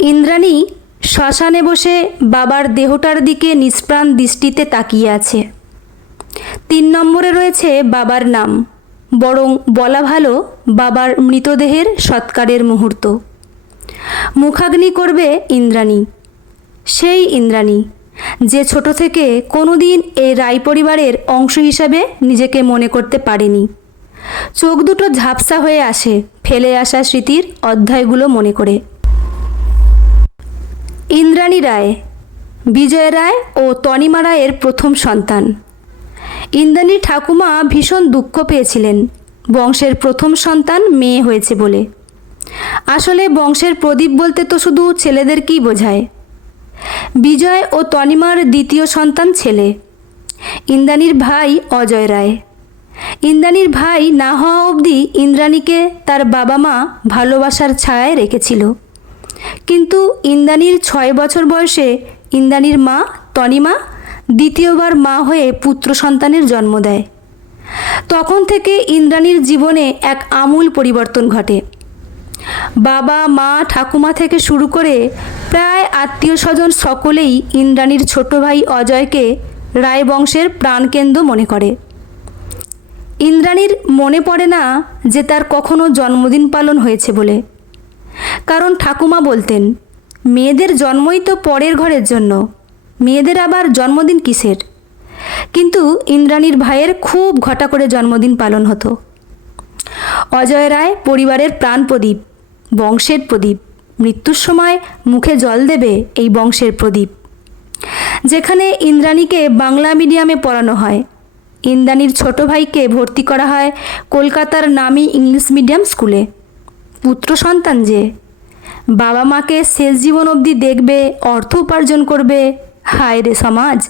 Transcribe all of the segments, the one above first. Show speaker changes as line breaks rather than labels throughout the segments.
ইন্দ্রাণী শ্মশানে বসে বাবার দেহটার দিকে নিষ্প্রাণ দৃষ্টিতে তাকিয়ে আছে। তিন নম্বরে রয়েছে বাবার নাম, বরং বলা ভালো বাবার মৃতদেহের সৎকারের মুহূর্ত। মুখাগ্নি করবে ইন্দ্রাণী। সেই ইন্দ্রাণী, যে ছোট থেকে কোনোদিন এই রায় পরিবারের অংশ হিসাবে নিজেকে মনে করতে পারেনি। চোখ দুটো ঝাপসা হয়ে আসে ফেলে আসা স্মৃতির অধ্যায়গুলো মনে করে। ইন্দ্রাণী রায়, বিজয় রায় ও তনিমা রায়ের প্রথম সন্তান। ইন্দ্রাণী ঠাকুমা ভীষণ দুঃখ পেয়েছিলেন। বংশের প্রথম সন্তান মেয়ে হয়েছে বলে। আসলে বংশের প্রদীপ বলতে তো শুধু ছেলেদেরকেই বোঝায়। বিজয় ও তনিমার দ্বিতীয় সন্তান ছেলে। ইন্দ্রাণীর ভাই অজয় রায়। ইন্দ্রাণীর ভাই না হওয়া অবধি ইন্দ্রাণীকে তার বাবা মা ভালোবাসার ছায়ায় রেখেছিল। কিন্তু ইন্দ্রাণীর ছয় বছর বয়সে ইন্দ্রাণীর মা তনিমা দ্বিতীয়বার মা হয়ে পুত্র সন্তানের জন্ম দেয়। তখন থেকে ইন্দ্রাণীর জীবনে এক আমূল পরিবর্তন ঘটে। বাবা, মা, ঠাকুমা থেকে শুরু করে প্রায় আত্মীয় স্বজন সকলেই ইন্দ্রাণীর ছোট ভাই অজয়কে রায় বংশের প্রাণকেন্দ্র মনে করে। ইন্দ্রাণীর মনে পড়ে না যে তার কখনো জন্মদিন পালন হয়েছে বলে। কারণ ঠাকুমা বলতেন, মেয়েদের জন্মই তো পরের ঘরের জন্য, মেয়েদের আবার জন্মদিন কিসের? কিন্তু ইন্দ্রাণীর ভাইয়ের খুব ঘটা করে জন্মদিন পালন হতো। অজয় রায় পরিবারের প্রাণ প্রদীপ, বংশের প্রদীপ, মৃত্যুর সময় মুখে জল দেবে এই বংশের প্রদীপ। যেখানে ইন্দ্রাণীকে বাংলা মিডিয়ামে পড়ানো হয়, ইন্দ্রাণীর ছোট ভাইকে ভর্তি করা হয় কলকাতার নামি ইংলিশ মিডিয়াম স্কুলে। পুত্র সন্তান যে। বাবা মাকে শেষ জীবন অবধি দেখবে, অর্থ উপার্জন করবে। হায় রে সমাজ!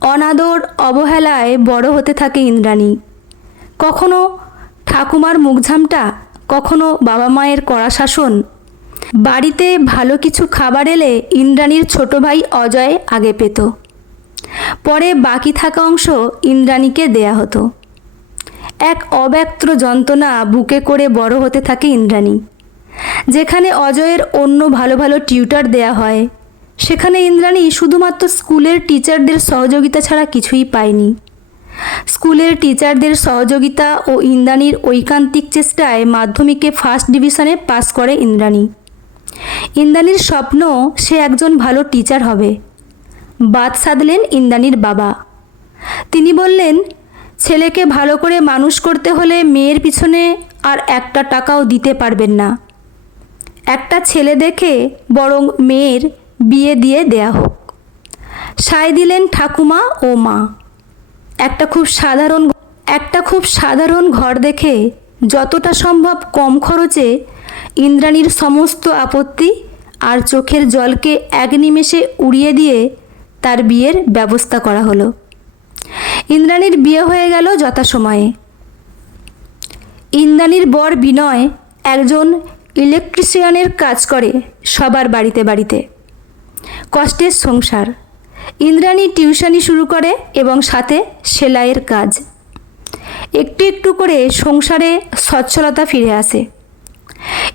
অনাদর, অবহেলায় বড় হতে থাকে ইন্দ্রাণী। কখনো ঠাকুমার মুখঝামটা, কখনো বাবা মায়ের কড়া শাসন। বাড়িতে ভালো কিছু খাবার এলে ইন্দ্রাণীর ছোট ভাই অজয় আগে পেত। পরে বাকি থাকা অংশ ইন্দ্রাণীকে দেয়া হতো। এক অব্যক্ত যন্ত্রণা বুকে করে বড় হতে থাকে ইন্দ্রাণী। যেখানে অজয়ের অন্য ভালো ভালো টিউটার দেয়া হয়, সেখানে ইন্দ্রাণী শুধুমাত্র স্কুলের টিচারদের সহযোগিতা ছাড়া কিছুই পায়নি। স্কুলের টিচারদের সহযোগিতা ও ইন্দ্রাণীর ঐকান্তিক চেষ্টায় মাধ্যমিকে ফার্স্ট ডিভিশনে পাস করে ইন্দ্রাণী। ইন্দ্রাণীর স্বপ্ন, সে একজন ভালো টিচার হবে। বাদ সাধলেন ইন্দ্রাণীর বাবা। তিনি বললেন ছেলেকে ভালো করে মানুষ করতে হলে মেয়ের পিছনে আর একটা টাকাও দিতে পারবেন না। একটা ছেলে দেখে বরং মেয়ের বিয়ে দিয়ে দেয়া হোক। সায় দিলেন ঠাকুমা ও মা। একটা খুব সাধারণ একটা খুব সাধারণ ঘর দেখে যতটা সম্ভব কম খরচে ইন্দ্রাণীর সমস্ত আপত্তি আর চোখের জলকে এক নিমেষে উড়িয়ে দিয়ে তার বিয়ের ব্যবস্থা করা হলো। ইন্দ্রাণীর বিয়ে হয়ে গেল যথাসময়ে। ইন্দ্রাণীর বর বিনয় একজন ইলেকট্রিশিয়ানের কাজ করে সবার বাড়িতে বাড়িতে। কষ্টের সংসার। ইন্দ্রাণী টিউশনি শুরু করে এবং সাথে সেলাইয়ের কাজ। একটু একটু করে সংসারে সচ্ছলতা ফিরে আসে।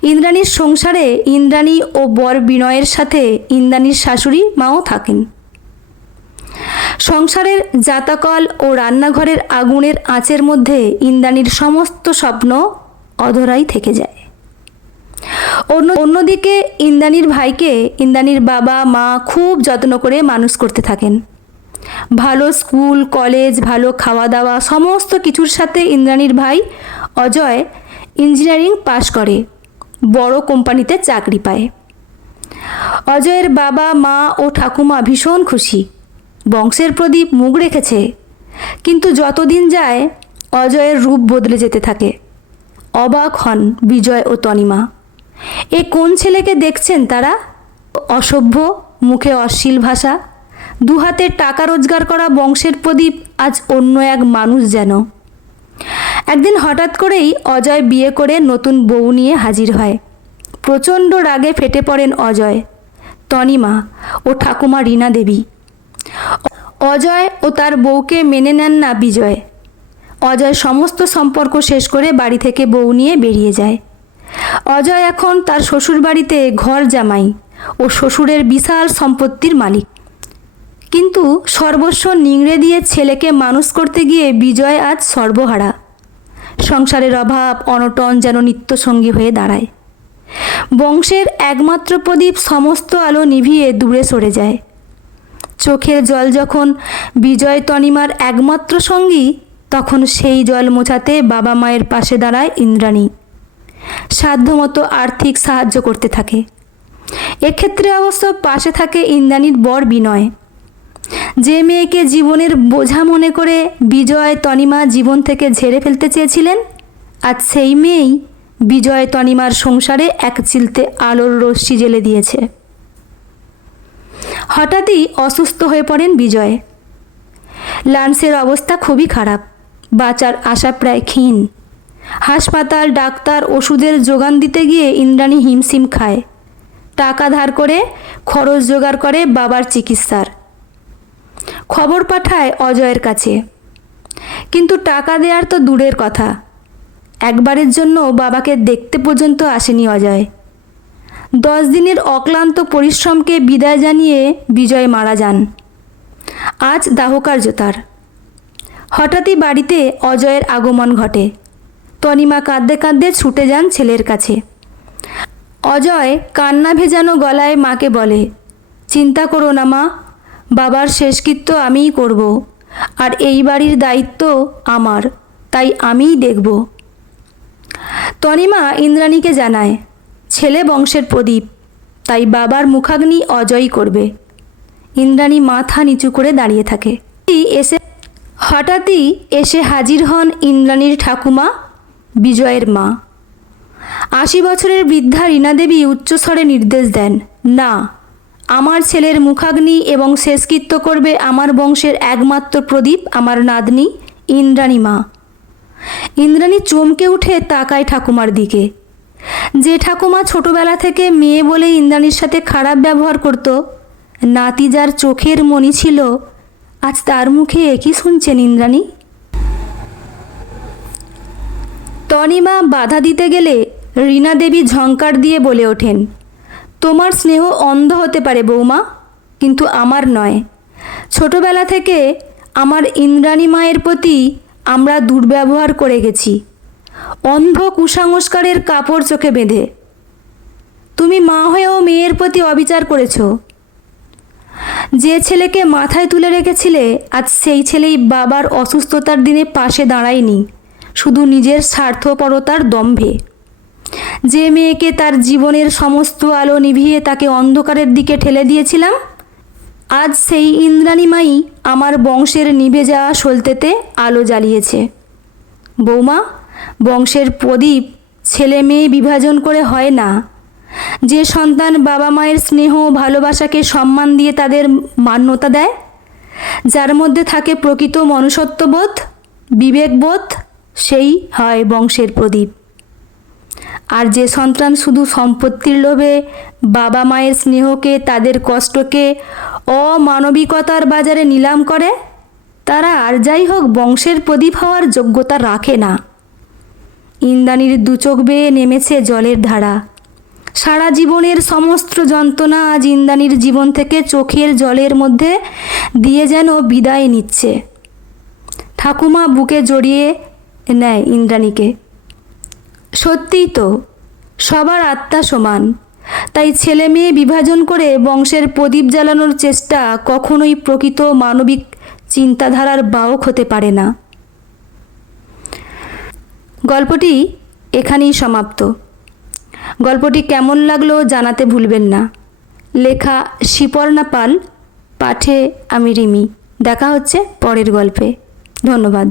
ইন্দ্রাণীর সংসারে ইন্দ্রাণী ও বর বিনয়ের সাথে ইন্দ্রাণীর শাশুড়ি মাও থাকেন। সংসারের জাতাকল ও রান্নাঘরের আগুনের আঁচের মধ্যে ইন্দ্রাণীর সমস্ত স্বপ্ন অধরাই থেকে যায়। অন্য, অন্যদিকে ইন্দ্রাণীর ভাইকে ইন্দ্রাণীর বাবা, মা খুব যত্ন করে মানুষ করতে থাকেন। ভালো স্কুল, কলেজ, ভালো খাওয়া দাওয়া সমস্ত কিছুর সাথে ইন্দ্রাণীর ভাই অজয় ইঞ্জিনিয়ারিং পাশ করে, বড় কোম্পানিতে চাকরি পায়। অজয়ের বাবা, মা ও ঠাকুমা ভীষণ খুশি। বংশের প্রদীপ মুখ রেখেছে। কিন্তু যতদিন যায়, অজয়ের রূপ বদলে যেতে থাকে। অবাক হন বিজয় ও তনিমা। এ কোন ছেলেকে দেখছেন তারা? অসভ্য, মুখে অশ্লীল ভাষা। দু হাতে টাকা রোজগার করা বংশের প্রদীপ আজ অন্য এক মানুষ যেন। একদিন হঠাৎ করেই অজয় বিয়ে করে নতুন বউ নিয়ে হাজির হয়। প্রচণ্ড রাগে ফেটে পড়েন অজয়, তনিমা ও ঠাকুমা রীনা দেবী। অজয় ও তার বউকে মেনে নেন না বিজয়। অজয় সমস্ত সম্পর্ক শেষ করে বাড়ি থেকে বউ নিয়ে বেরিয়ে যায়। অজয় এখন তার শ্বশুর বাড়িতে ঘর জামাই ও শ্বশুরের বিশাল সম্পত্তির মালিক। কিন্তু সর্বস্ব নিংড়ে দিয়ে ছেলেকে মানুষ করতে গিয়ে বিজয় আজ সর্বহারা। সংসারের অভাব, অনটন যেন নিত্যসঙ্গী হয়ে দাঁড়ায়। বংশের একমাত্র প্রদীপ সমস্ত আলো নিভিয়ে দূরে সরে যায়। চোখের জল যখন বিজয় তনিমার একমাত্র সঙ্গী, তখন সেই জল মোছাতে বাবা মায়ের পাশে দাঁড়ায় ইন্দ্রাণী। সাধ্যমতো আর্থিক সাহায্য করতে থাকে। এক্ষেত্রে অবশ্য পাশে থাকে ইন্দ্রাণীর বর বিনয়। যে মেয়েকে জীবনের বোঝা মনে করে বিজয় তনিমা জীবন থেকে ঝেড়ে ফেলতে চেয়েছিলেন আর সেই মেয়েই বিজয় তনিমার সংসারে এক চিলতে আলোর রশ্মি জেলে দিয়েছে। হঠাৎই অসুস্থ হয়ে পড়েন বিজয়। লান্সের অবস্থা খুবই খারাপ। বাঁচার আশা প্রায় ক্ষীণ। হাসপাতাল, ডাক্তার ওষুধের যোগান দিতে গিয়ে ইন্দ্রাণী হিমশিম খায়। টাকা ধার করে খরচ জোগাড় করে বাবার চিকিৎসার। খবর পাঠায় অজয়ের কাছে। কিন্তু টাকা দেওয়ার তো দূরের কথা। একবারের জন্য বাবাকে দেখতে পর্যন্ত আসেনি অজয়। দশ দিনের অক্লান্ত পরিশ্রমকে বিদায় জানিয়ে বিজয় মারা যান। আজ দাহকার্য তার। হঠাৎই বাড়িতে অজয়ের আগমন ঘটে। তনিমা কাঁদতে কাঁদতে ছুটে যান ছেলের কাছে। অজয় কান্না ভেজানো গলায় মাকে বলে, চিন্তা করো না মা, বাবার শেষকৃত্য আমিই করব, আর এই বাড়ির দায়িত্ব আমার, তাই আমিই দেখব। তনিমা ইন্দ্রাণীকে জানায় ছেলে বংশের প্রদীপ, তাই বাবার মুখাগ্নি অজয় করবে। ইন্দ্রাণী মাথা নিচু করে দাঁড়িয়ে থাকে। এসে হঠাৎই এসে হাজির হন ইন্দ্রাণীর ঠাকুমা, বিজয়ের মা। আশি বছরের বৃদ্ধা রীনা দেবী উচ্চস্বরে নির্দেশ দেন, না, আমার ছেলের মুখাগ্নি এবং শেষকৃত্য করবে আমার বংশের একমাত্র প্রদীপ, আমার নাতনি ইন্দ্রাণী মা। ইন্দ্রাণী চমকে উঠে তাকায় ঠাকুমার দিকে। যে ঠাকুমা ছোটবেলা থেকে মেয়ে বলে ইন্দ্রাণীর সাথে খারাপ ব্যবহার করত, নাতি যার চোখের মনি ছিল, আজ তার মুখে একই শুনছেন ইন্দ্রাণী? তনিমা বাধা দিতে গেলে রীনা দেবী ঝঙ্কার দিয়ে বলে ওঠেন, তোমার স্নেহ অন্ধ হতে পারে বৌমা, কিন্তু আমার নয়। ছোটবেলা থেকে আমার ইন্দ্রাণী মায়ের প্রতি আমরা দুর্ব্যবহার করে গেছি। অন্ধ কুসংস্কারের কাপড় চোখে বেঁধে। তুমি মা হয়েও মেয়ের প্রতি অবিচার করেছ। যে ছেলেকে মাথায় তুলে রেখেছিলে, আজ সেই ছেলেই বাবার অসুস্থতার দিনে পাশে দাঁড়ায়নি, শুধু নিজের স্বার্থপরতার দম্ভে। যে মেয়েকে তার জীবনের সমস্ত আলো নিভিয়ে তাকে অন্ধকারের দিকে ঠেলে দিয়েছিলাম, আজ সেই ইন্দ্রাণী মাই আমার বংশের নিভে যাওয়া সলতেতে আলো জ্বালিয়েছে। বৌমা বংশের প্রদীপ ছেলে মেয়ে বিভাজন করে হয় না। যে সন্তান বাবা মায়ের স্নেহ ভালোবাসাকে সম্মান দিয়ে তাদের মান্যতা দেয়, যার মধ্যে থাকে প্রকৃত মনুষ্যত্ববোধ, বিবেকবোধ, সেই হয় বংশের প্রদীপ। আর যে সন্তান শুধু সম্পত্তির লোভে বাবা মায়ের স্নেহকে, তাদের কষ্টকে, অমানবিকতার বাজারে নিলাম করে, তারা আর যাই হোক বংশের প্রদীপ হওয়ার যোগ্যতা রাখে না। ইন্দ্রাণীর দুচোখ বেয়ে নেমেছে জলের ধারা। সারা জীবনের সমস্ত যন্ত্রণা আজ ইন্দ্রাণীর জীবন থেকে চোখের জলের মধ্যে দিয়ে যেন বিদায় নিচ্ছে। ঠাকুমা বুকে জড়িয়ে নেয় ইন্দ্রাণীকে। সত্যিই তো, সবার আত্মা সমান। তাই ছেলে মেয়ে বিভাজন করে বংশের প্রদীপ জ্বালানোর চেষ্টা কখনোই প্রকৃত মানবিক চিন্তাধারার বাহক হতে পারে না। গল্পটি এখানেই সমাপ্ত। গল্পটি কেমন লাগল জানাতে ভুলবেন না। লেখা শিপর্ণা পাল, পাঠে আমি রিমি। দেখা হচ্ছে পরের গল্পে। ধন্যবাদ।